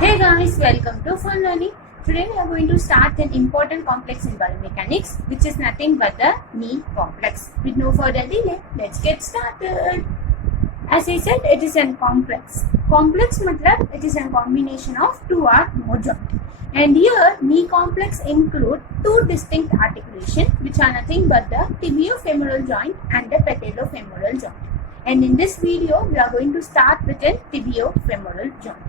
Hey guys, welcome to Fun Learning. Today we are going to start an important complex in biomechanics, which is nothing but the knee complex. With no further delay, let's get started. As I said, it is a complex. Complex matlab it is a combination of two or more joints. And here knee complex include two distinct articulations, which are nothing but the tibiofemoral joint and the patellofemoral joint. And in this video, we are going to start with a tibiofemoral joint.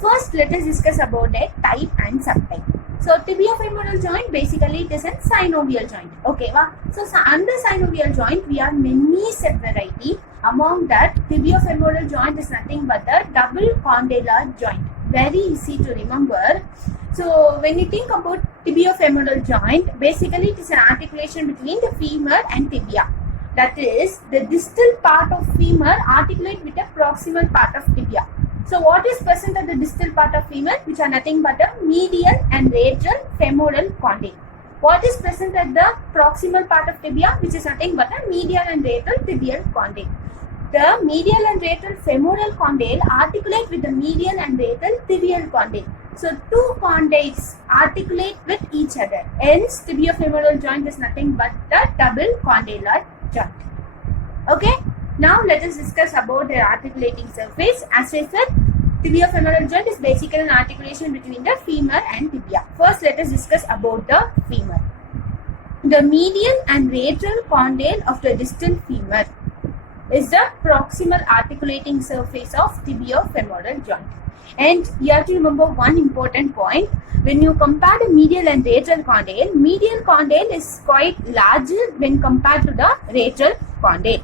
First, let us discuss about a type and subtype. So, tibiofemoral joint basically it is a synovial joint. Okay, so under synovial joint we have many subvariety. Among that, tibiofemoral joint is nothing but the double condylar joint. Very easy to remember. So, when you think about tibiofemoral joint, basically it is an articulation between the femur and tibia. That is, the distal part of femur articulate with the proximal part of tibia. So what is present at the distal part of femur, which are nothing but the medial and radial femoral condyle. What is present at the proximal part of tibia, which is nothing but the medial and radial tibial condyle. The medial and radial femoral condyle articulate with the medial and radial tibial condyle. So two condyles articulate with each other. Hence, tibiofemoral joint is nothing but the double condylar joint. Okay. Now let us discuss about the articulating surface. As I said, tibiofemoral joint is basically an articulation between the femur and tibia. First, let us discuss about the femur. The medial and radial condyle of the distal femur is the proximal articulating surface of tibiofemoral joint. And you have to remember one important point. When you compare the medial and radial condyle is quite larger when compared to the radial condyle.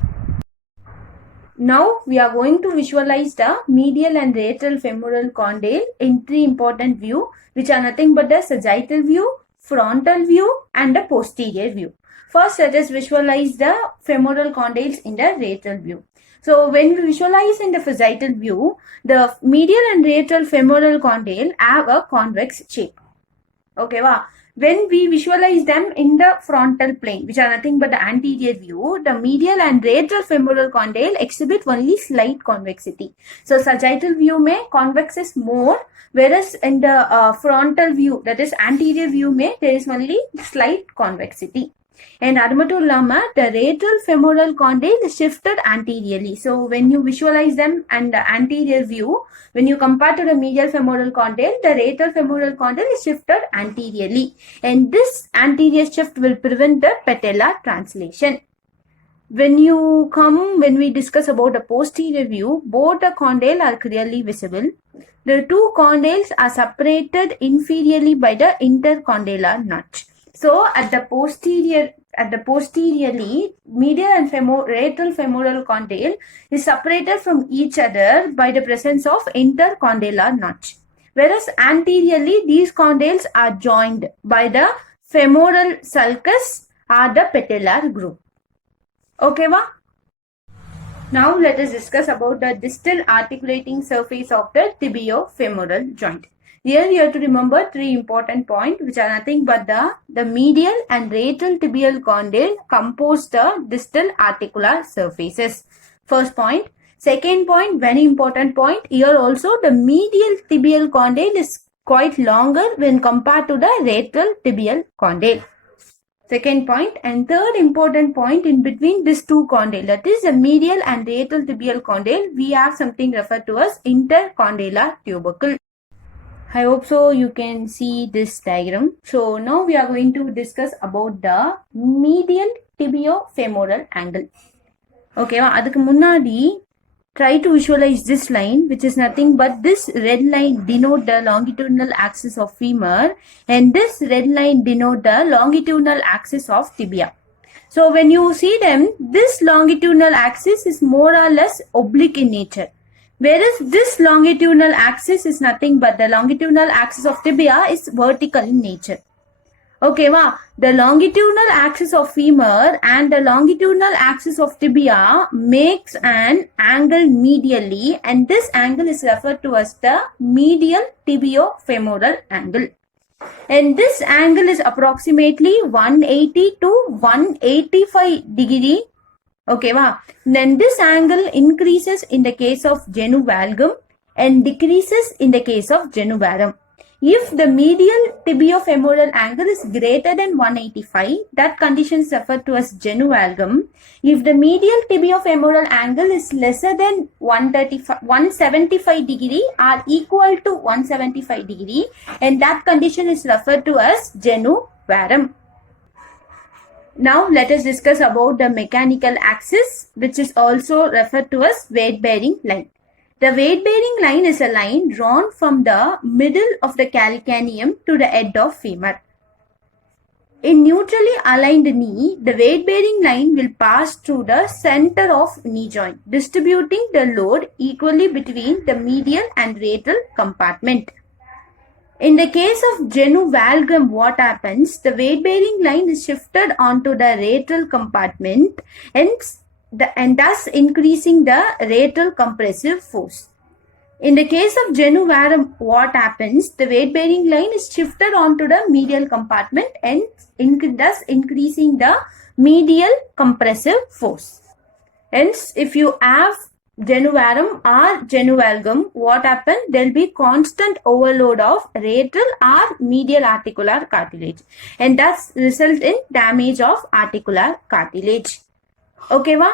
Now we are going to visualize the medial and radial femoral condyle in three important views, which are nothing but the sagittal view, frontal view and the posterior view. First, let us visualize the femoral condyles in the radial view. So when we visualize in the sagittal view, the medial and radial femoral condyle have a convex shape. Okay, when we visualize them in the frontal plane, which are nothing but the anterior view, the medial and radial femoral condyle exhibit only slight convexity. So, sagittal view may convex is more, whereas in the frontal view, that is anterior view there is only slight convexity. And Admatulama, the radial femoral condyle is shifted anteriorly. So, when you visualize them and the anterior view, when you compare to the medial femoral condyle, the radial femoral condyle is shifted anteriorly. And this anterior shift will prevent the patellar translation. When we discuss about the posterior view, both the condyle are clearly visible. The two condyles are separated inferiorly by the intercondylar notch. So, at the posteriorly, medial and radial femoral condyle is separated from each other by the presence of intercondylar notch. Whereas anteriorly, these condyles are joined by the femoral sulcus or the patellar groove. Okay, Now, let us discuss about the distal articulating surface of the tibiofemoral joint. Here you have to remember three important points, which are nothing but the medial and radial tibial condyle compose the distal articular surfaces. First point. Second point, very important point. Here also the medial tibial condyle is quite longer when compared to the radial tibial condyle. Second point. And third important point, in between these two condyle, that is the medial and radial tibial condyle, we have something referred to as intercondylar tubercle. I hope so you can see this diagram. So now we are going to discuss about the medial tibiofemoral angle. Okay, adukku munnadi try to visualize this line, which is nothing but this red line denote the longitudinal axis of femur and this red line denote the longitudinal axis of tibia. So when you see them, this longitudinal axis is more or less oblique in nature. Whereas this longitudinal axis is nothing but the longitudinal axis of tibia is vertical in nature. Okay, the longitudinal axis of femur and the longitudinal axis of tibia makes an angle medially, and this angle is referred to as the medial tibiofemoral angle. And this angle is approximately 180 to 185 degree. Okay, then this angle increases in the case of genu valgum and decreases in the case of genu varum. If the medial tibiofemoral angle is greater than 185, that condition is referred to as genu valgum. If the medial tibiofemoral angle is lesser than 175 degree or equal to 175 degree, and that condition is referred to as genu varum. Now let us discuss about the mechanical axis, which is also referred to as weight bearing line. The weight bearing line is a line drawn from the middle of the calcaneum to the head of femur. In neutrally aligned knee, the weight bearing line will pass through the center of knee joint, distributing the load equally between the medial and lateral compartment. In the case of genu valgum, what happens? The weight bearing line is shifted onto the lateral compartment and thus increasing the lateral compressive force. In the case of genu varum, what happens? The weight bearing line is shifted onto the medial compartment and thus increasing the medial compressive force. Hence, if you have genu varum or genu valgum, what happens? There will be constant overload of lateral or medial articular cartilage and thus result in damage of articular cartilage. Okay, va?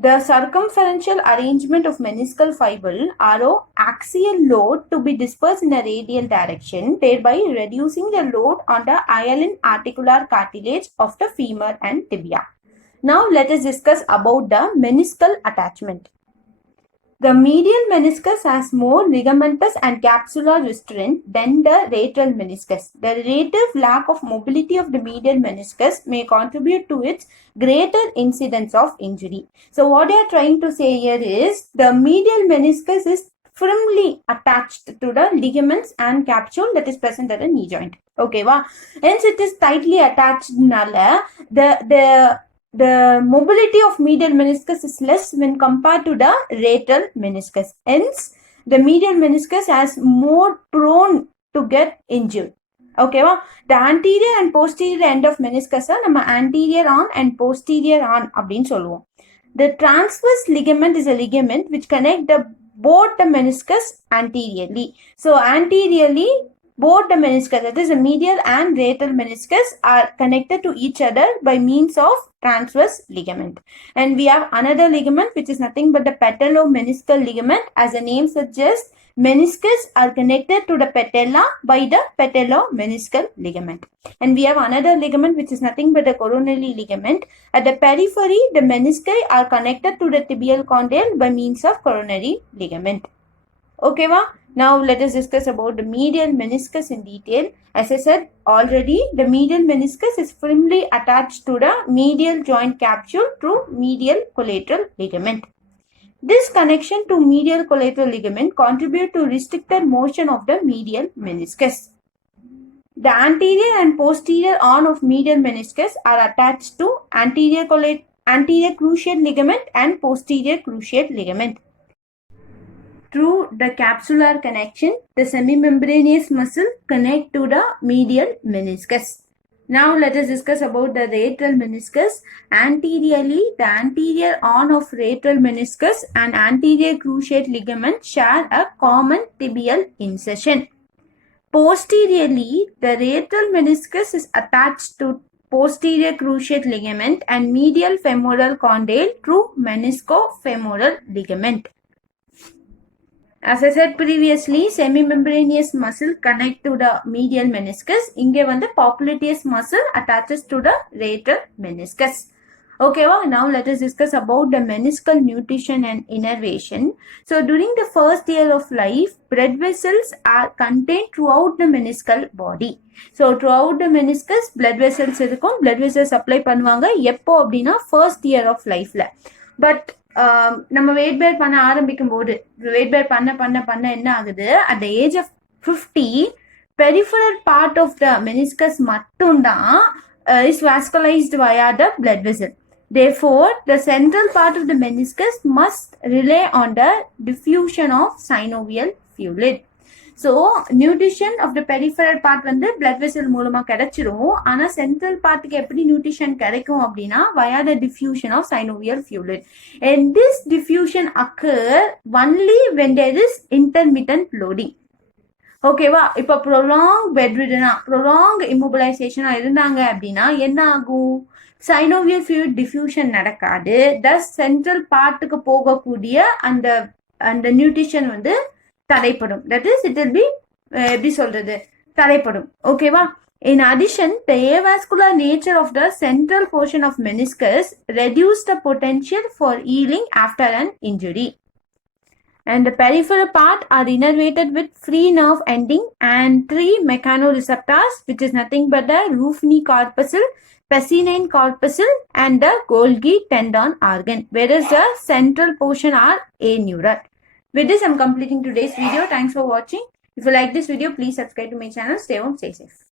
The circumferential arrangement of meniscal fibre allow axial load to be dispersed in a radial direction, thereby reducing the load on the hyaline articular cartilage of the femur and tibia. Now let us discuss about the meniscal attachment. The medial meniscus has more ligamentous and capsular restraint than the lateral meniscus. The relative lack of mobility of the medial meniscus may contribute to its greater incidence of injury. So what they are trying to say here is the medial meniscus is firmly attached to the ligaments and capsule that is present at the knee joint. Okay, wow. Hence it is tightly attached. The mobility of medial meniscus is less when compared to the lateral meniscus. Hence, the medial meniscus is more prone to get injured. Okay, wow. The anterior and posterior end of meniscus are nama anterior arm and posterior arm அப்படினு சொல்லுவோம். The transverse ligament is a ligament which connect both the meniscus anteriorly. So, anteriorly, both the meniscus, that is the medial and lateral meniscus, are connected to each other by means of transverse ligament. And we have another ligament which is nothing but the patellomeniscal ligament. As the name suggests, meniscus are connected to the patella by the patellomeniscal ligament. And we have another ligament which is nothing but the coronary ligament. At the periphery, the menisci are connected to the tibial condyle by means of coronary ligament. Okay, va? Now let us discuss about the medial meniscus in detail. As I said already, the medial meniscus is firmly attached to the medial joint capsule through medial collateral ligament. This connection to medial collateral ligament contributes to restricted motion of the medial meniscus. The anterior and posterior arm of medial meniscus are attached to anterior cruciate ligament and posterior cruciate ligament. Through the capsular connection, the semimembranous muscle connect to the medial meniscus. Now let us discuss about the lateral meniscus. Anteriorly, the anterior arm of lateral meniscus and anterior cruciate ligament share a common tibial incision. Posteriorly, the lateral meniscus is attached to posterior cruciate ligament and medial femoral condyle through meniscofemoral ligament. As I said previously, semimembranous muscle connect to the medial meniscus. Inge the popliteus muscle attaches to the lateral meniscus. Okay, well, now let us discuss about the meniscal nutrition and innervation. So, during the first year of life, blood vessels are contained throughout the meniscal body. So, throughout the meniscus, blood vessels irukum. Blood vessels supply பண்ணுவாங்க எப்போ அப்படினா first year of life ல. But நம்ம wait பேர் பண்ண ஆரம்பிக்கும் போது wait பேர் பண்ண என்ன ஆகுது at the age of 50 peripheral part of the meniscus மட்டும்தான் is vascularized via the blood vessel. Therefore, the central part of the meniscus must rely on the diffusion of synovial fluid. So nutrition of the peripheral part வந்து blood vessel மூலமா கிடைச்சிரும். ஆனா central பார்ட்டுக்கு எப்படி nutrition கிடைக்கும் அப்படின்னா via the diffusion of synovial fluid. And this diffusion occur only when there is intermittent loading. ஓகேவா? இப்போ prolong பெட்ரிடனா prolong இம்மொபிலைசேஷனா இருந்தாங்க அப்படின்னா என்ன ஆகும்? சைனோவியல் ஃபியூட் டிஃப்யூஷன் நடக்காது. தஸ் சென்ட்ரல் பார்ட்டுக்கு போகக்கூடிய அந்த அந்த நியூட்ரிஷன் வந்து தடைப்படும். That is it will be எப்படி சொல்றது, தடைப்படும். ஓகேவா? In addition, the avascular nature of the central portion of meniscus reduce the potential for healing after an injury. And the peripheral part are innervated with free nerve ending and 3 mechanoreceptors, which is nothing but the Ruffini corpuscle, Pacinian corpuscle, and the Golgi tendon organ, whereas the central portion are aneural. With this, I'm completing today's video. Thanks for watching. If you like this video, please subscribe to my channel. Stay home, stay safe.